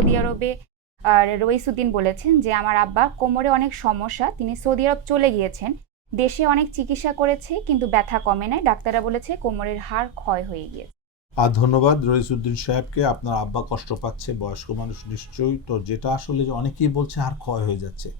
Saudi আরবে রইসুদ্দিন বলেছেন যে আমার আব্বা কোমরে অনেক সমস্যা, তিনি সৌদি আরব চলে গিয়েছেন, দেশে অনেক চিকিৎসা করেছে কিন্তু ব্যথা কমে নাই, ডাক্তাররা বলেছে কোমরের হাড় ক্ষয় হয়ে গিয়েছে। আর ধন্যবাদ রইসুদ্দিন সাহেবকে। আপনার আব্বা কষ্ট পাচ্ছে, বয়স্ক মানুষ নিশ্চয়ই। তো যেটা আসলে যে অনেকেই বলছে আর ক্ষয় হয়ে যাচ্ছে,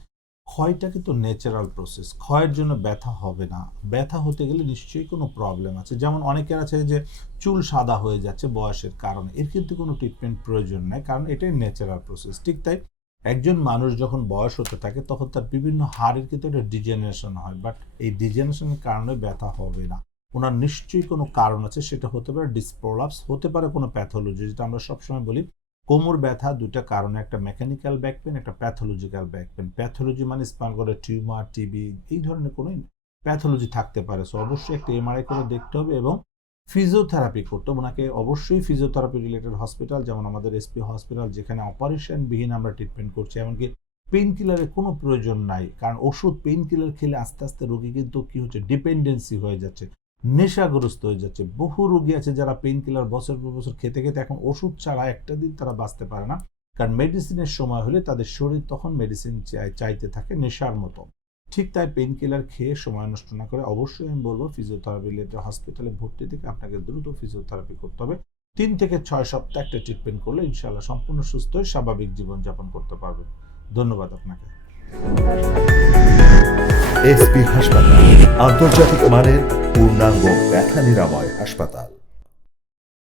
ক্ষয়টা কিন্তু ন্যাচারাল প্রসেস। ক্ষয়ের জন্য ব্যথা হবে না। ব্যথা হতে গেলে নিশ্চয়ই কোনো প্রবলেম আছে। যেমন অনেকের আছে যে চুল সাদা হয়ে যাচ্ছে বয়সের কারণে, এর কিন্তু কোনো ট্রিটমেন্ট প্রয়োজন নেই, কারণ এটাই ন্যাচারাল প্রসেস। ঠিক তাই একজন মানুষ যখন বয়স হতে থাকে তখন তার বিভিন্ন হাড়ের কিন্তু একটা ডিজেনারেশন হয়, বাট এই ডিজেনারেশনের কারণে ব্যথা হবে না। ওনার নিশ্চয়ই কোনো কারণ আছে, সেটা হতে পারে ডিসপ্রোলাপস, হতে পারে কোনো প্যাথোলজি, যেটা আমরা সবসময় বলি কোমর ব্যথা দুইটা কারণে, একটা মেকানিক্যাল ব্যাক পেন, একটা প্যাথোলজিক্যাল ব্যাক পেন। প্যাথোলজি মানে স্পাইনাল কর্ডের টিউমার, টিবি, এই ধরনের কোনো প্যাথোলজি থাকতে পারে। সো অবশ্যই একটা এমআরআই করে দেখতে হবে এবং ফিজিওথেরাপি করতে হবে। ওনাকে অবশ্যই ফিজিওথেরাপি রিলেটেড হসপিটাল, যেমন আমাদের এসপি হসপিটাল, যেখানে অপারেশনবিহীন আমরা ট্রিটমেন্ট করছি, এমনকি পেইন কিলারের কোনো প্রয়োজন নাই, কারণ ওষুধ পেইন কিলার খেলে আস্তে আস্তে রোগী কিন্তু কি হচ্ছে, ডিপেন্ডেন্সি হয়ে যাচ্ছে, নেশাগ্রস্ত হয়ে যাচ্ছে। বহু রোগী আছে যারা পেইন কিলার বছর পর বছর খেতে খেতে এখন ওষুধ ছাড়া একটা দিন তারা বাঁচতে পারে না, কারণ মেডিসিনের সময় হলে তাদের শরীর তখন মেডিসিন চাইতে থাকে নেশার মতো। ঠিক তাই পেইন কিলার খেয়ে সময় নষ্ট না করে অবশ্যই আমি বলবো ফিজিওথেরাপি রিলেটেড হসপিটালে ভর্তি থেকে আপনাকে দ্রুত ফিজিওথেরাপি করতে হবে। 3 থেকে 6 সপ্তাহ একটা ট্রিটমেন্ট করলে ইনশাআল্লাহ সম্পূর্ণ সুস্থ হয়ে স্বাভাবিক জীবনযাপন করতে পারবেন। ধন্যবাদ আপনাকে। এসপি হাসপাতাল, আন্তর্জাতিক মানের পূর্ণাঙ্গ ব্যথা নিরাময় হাসপাতাল।